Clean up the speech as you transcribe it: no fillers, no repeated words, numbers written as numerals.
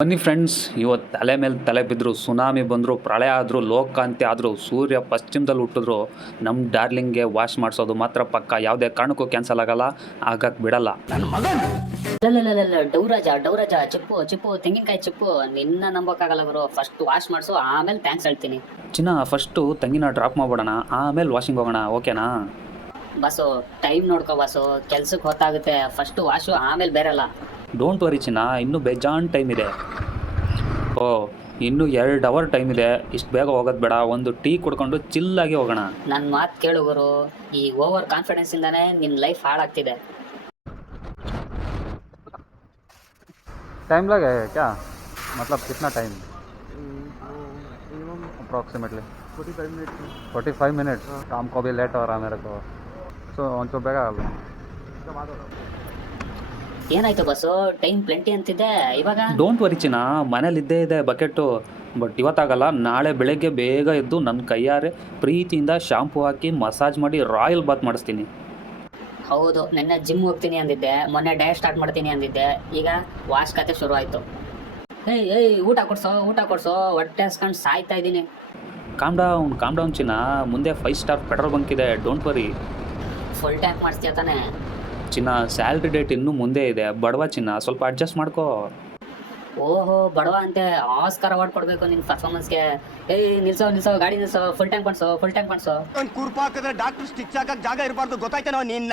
ಬನ್ನಿ ಫ್ರೆಂಡ್ಸ್, ಇವತ್ತು ತಲೆ ಮೇಲೆ ತಲೆ ಬಿದ್ದರು, ಸುನಾಮಿ ಬಂದರು, ಪ್ರಳಯ ಆದರೂ, ಲೋಕಾಂತ್ಯ ಆದರೂ, ಸೂರ್ಯ ಪಶ್ಚಿಮದಲ್ಲಿ ಹುಟ್ಟಿದ್ರು, ನಮ್ಮ ಡಾರ್ಲಿಂಗ್ಗೆ ವಾಶ್ ಮಾಡಿಸೋದು ಮಾತ್ರ ಪಕ್ಕ. ಯಾವುದೇ ಕಾರಣಕ್ಕೂ ಕ್ಯಾನ್ಸಲ್ ಆಗಲ್ಲ, ಆಗಕ್ಕೆ ಬಿಡಲ್ಲ. ಡೌರಾಜ ಚಿಪ್ಪು ಚಿಪ್ಪು ತೆಂಗಿನಕಾಯಿ ಚಿಪ್ಪು, ನಿನ್ನ ನಂಬೋಕ್ಕಾಗಲ್ಲ ಗುರು. ಫಸ್ಟ್ ವಾಶ್ ಮಾಡಿಸು, ಆಮೇಲೆ ಥ್ಯಾಂಕ್ಸ್ ಹೇಳ್ತೀನಿ. ಚಿನ್ನ, ಫಸ್ಟು ತಂಗಿನ ಡ್ರಾಪ್ ಮಾಡ್ಬಿಡೋಣ, ಆಮೇಲೆ ವಾಷಿಂಗ್ ಹೋಗೋಣ, ಓಕೆನಾ? ಬಸ್ಸು ಟೈಮ್ ನೋಡ್ಕೋ ಬಸ್ಸು, ಕೆಲ್ಸಕ್ಕೆ ಹೊತ್ತಾಗುತ್ತೆ. ಫಸ್ಟ್ ವಾಶು ಆಮೇಲೆ ಬೇರೆಲ್ಲ. ಡೋಂಟ್ ವರಿ ಚಿನ್ನ, ಇನ್ನೂ ಬೇಜಾನ್ ಟೈಮ್ ಇದೆ. ಓ, ಇನ್ನೂ 2 ಅವರ್ ಟೈಮ್ ಇದೆ. ಇಷ್ಟು ಬೇಗ ಹೋಗೋದು ಬೇಡ, ಒಂದು ಟೀ ಕುಡ್ಕೊಂಡು ಚಿಲ್ಲಾಗಿ ಹೋಗೋಣ. ನನ್ನ ಮಾತು ಕೇಳು ಗುರು, ಈ ಓವರ್ ಕಾನ್ಫಿಡೆನ್ಸ್ ಇಂದಾನೆ ನಿನ್ನ ಲೈಫ್ ಹಾಳಾಗ್ತಿದೆ. टाइम लगेगा क्या? मतलब कितना टाइम? Approximately 45 minute. काम को भी लेट हो रहा मेरे को, सो ಒಂಚೂರು ಬೇಗ ಅಲ್ಲ. ಏನಾಯ್ತು ಬಸ್ಸು? ಟೈಮ್ ಪ್ಲೆಂಟಿ ಅಂತಿದ್ದೆ, ಇವಾಗ? ಡೋಂಟ್ ವರಿ ಚಿನ್ನ, ಮನೇಲಿ ಇದ್ದೇ ಇದೆ ಬಕೆಟು. ಬಟ್ ಇವತ್ತಾಗಲ್ಲ, ನಾಳೆ ಬೆಳಗ್ಗೆ ಬೇಗ ಎದ್ದು ನನ್ನ ಕೈಯಾರೆ ಪ್ರೀತಿಯಿಂದ ಶಾಂಪೂ ಹಾಕಿ ಮಸಾಜ್ ಮಾಡಿ ರಾಯಲ್ ಬಾತ್ ಮಾಡಿಸ್ತೀನಿ. ಹೌದು, ನಿನ್ನೆ ಜಿಮ್ ಹೋಗ್ತೀನಿ ಅಂದಿದ್ದೆ, ಮೊನ್ನೆ ಡಯಟ್ ಸ್ಟಾರ್ಟ್ ಮಾಡ್ತೀನಿ ಅಂದಿದ್ದೆ, ಈಗ ವಾಶ್ ಕತೆ ಶುರು ಆಯಿತು. ಏಯ್ ಊಟ ಕೊಡ್ಸೋ, ಹೊಟ್ಟೆ ಹಸ್ಕೊಂಡು ಸಾಯ್ತಾ ಇದ್ದೀನಿ. ಕಾಮ್ ಡೌನ್ ಚಿನ್ನ, ಮುಂದೆ 5 ಸ್ಟಾರ್ ಪೆಟ್ರೋಲ್ ಬಂಕ್ ಇದೆ, ಡೋಂಟ್ ವರಿ. ಫುಲ್ ಟ್ಯಾಂಕ್ ಮಾಡಿಸ್ತೀಯ ತಾನೆ? ಚಿನ್ನ, ಸ್ಯಾಲ್ರಿ ಡೇಟ್ ಇನ್ನೂ ಮುಂದೆ ಇದೆ, ಬಡವ ಚಿನ್ನ, ಸ್ವಲ್ಪ ಅಡ್ಜಸ್ಟ್ ಮಾಡ್ಕೋ. ಓಹೋ, ಬಡವ ಅಂತೆ, ಆಸ್ಕರ್ ಅವಾರ್ಡ್ ಕೊಡಬೇಕು ನಿನ್ನ ಪರ್ಫಾರ್ಮೆನ್ಸ್ಗೆ. ನಿಲ್ಸೋ ಗಾಡಿ ನಿಲ್ಸೋ, ಫುಲ್ ಟ್ಯಾಂಕ್ ಮಾಡಿಸೋ. ಕುರ್ಪಾಕದ ಡಾಕ್ಟರ್ ಸ್ಟಿಚ್ ಹಾಕಕ್ ಜಾಗ ಇರಬಾರ್ದು, ಗೊತ್ತಾಯ್ತೇನೋ ನಿನ್ನ.